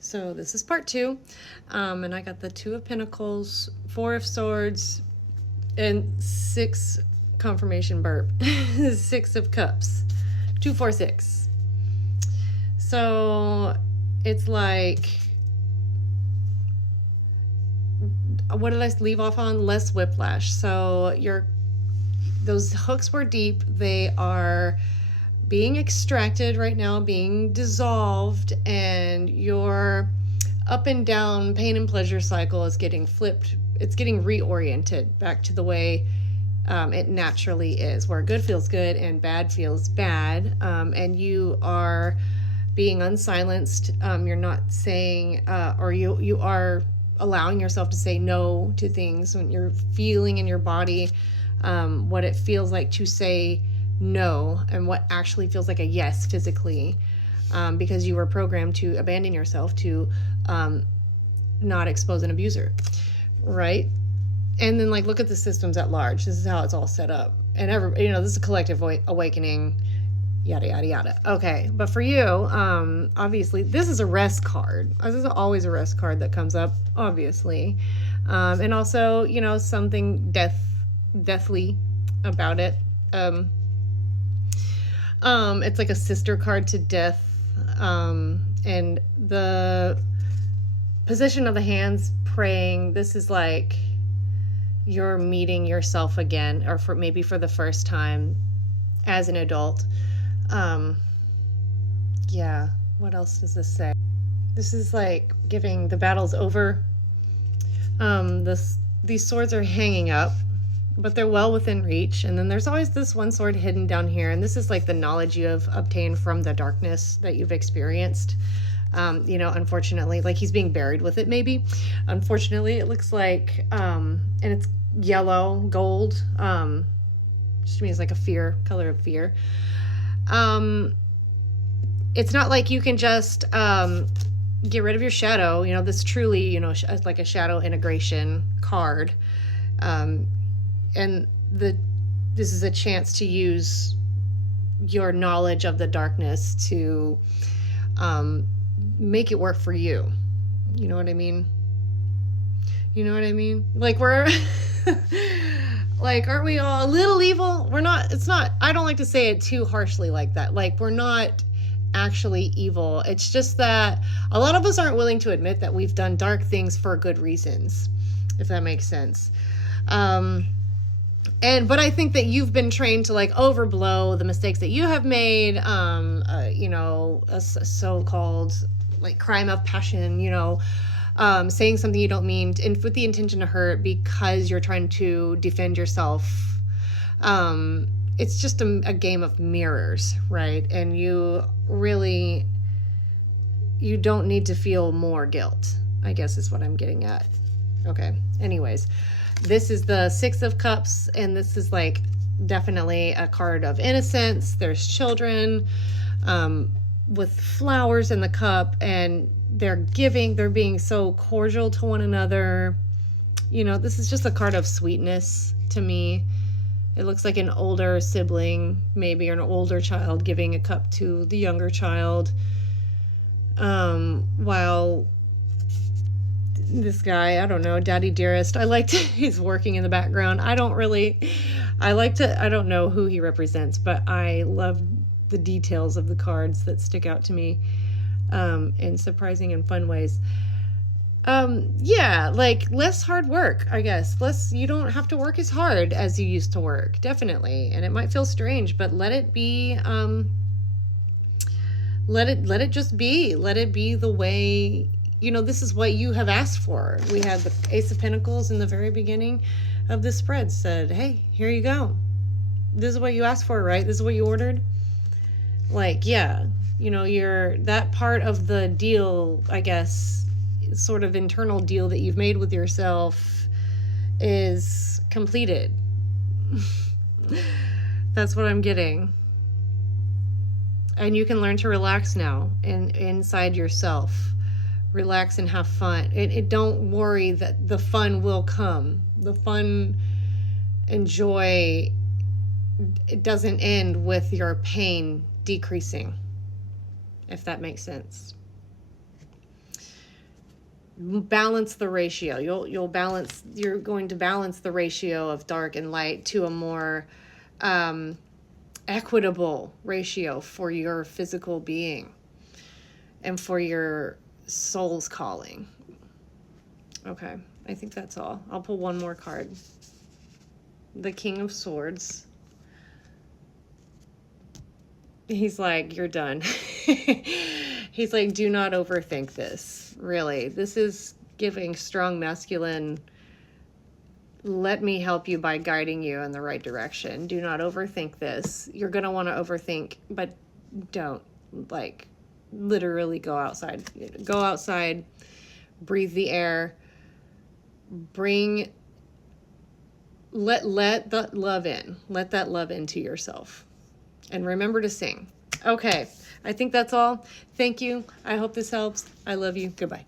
So this is part 2. And I got the 2 of Pentacles, 4 of Swords, and 6 confirmation burp. 6 of Cups. 2, 4, 6. So it's like, what did I leave off on? Less whiplash. So those hooks were deep. They are being extracted right now, being dissolved, and your up and down pain and pleasure cycle is getting flipped. It's getting reoriented back to the way it naturally is, where good feels good and bad feels bad. And you are being unsilenced. You're not saying, or you are allowing yourself to say no to things when you're feeling in your body what it feels like to say no and what actually feels like a yes physically, because you were programmed to abandon yourself, to not expose an abuser, right? And then like look at the systems at large. This is how it's all set up, and this is a collective awakening, yada yada yada. Okay, but for you, obviously this is a rest card. This is always a rest card that comes up, obviously, and also something deathly about it. It's like a sister card to death, and the position of the hands praying. This is like you're meeting yourself again, or maybe for the first time as an adult. Yeah. What else does this say? This is like giving the battle's over. These swords are hanging up, but they're well within reach. And then there's always this one sword hidden down here. And this is like the knowledge you have obtained from the darkness that you've experienced. Unfortunately, like he's being buried with it, maybe. Unfortunately, it looks like, and it's yellow, gold, just means like a color of fear. It's not like you can just get rid of your shadow. This truly, like a shadow integration card. And this is a chance to use your knowledge of the darkness to make it work for you. You know what I mean? Like we're like, aren't we all a little evil? We're not. It's not. I don't like to say it too harshly like that. Like we're not actually evil. It's just that a lot of us aren't willing to admit that we've done dark things for good reasons, if that makes sense. But I think that you've been trained to like overblow the mistakes that you have made, a so-called like crime of passion, saying something you don't mean, and with the intention to hurt because you're trying to defend yourself. It's just a game of mirrors, right? And you don't need to feel more guilt, I guess is what I'm getting at. Okay. Anyways, this is the 6 of Cups, and this is like definitely a card of innocence. There's children with flowers in the cup, and they're being so cordial to one another. This is just a card of sweetness to me. It looks like an older sibling, maybe, or an older child giving a cup to the younger child. While this guy, I don't know, Daddy Dearest, he's working in the background. I don't know who he represents, but I love the details of the cards that stick out to me in surprising and fun ways. Like less hard work, I guess. You don't have to work as hard as you used to work, definitely. And it might feel strange, but let it be, let it just be. Let it be the way, this is what you have asked for. We had the Ace of Pentacles in the very beginning of this spread said, hey, here you go. This is what you asked for, right? This is what you ordered. Like, yeah, you're that part of the deal, I guess, sort of internal deal that you've made with yourself is completed. That's what I'm getting. And you can learn to relax now inside yourself. Relax and have fun. Don't worry that the fun will come. The fun and joy, it doesn't end with your pain decreasing, if that makes sense. balance the ratio. You're going to balance the ratio of dark and light to a more equitable ratio for your physical being and for your soul's calling. Okay, I think that's all. I'll pull one more card. The King of Swords. He's like, you're done. He's like, do not overthink this. Really, this is giving strong masculine. Let me help you by guiding you in the right direction. Do not overthink this. You're going to want to overthink, but don't. Like, literally go outside. Go outside, breathe the air, let the love in. Let that love into yourself. And remember to sing. Okay, I think that's all. Thank you. I hope this helps. I love you. Goodbye.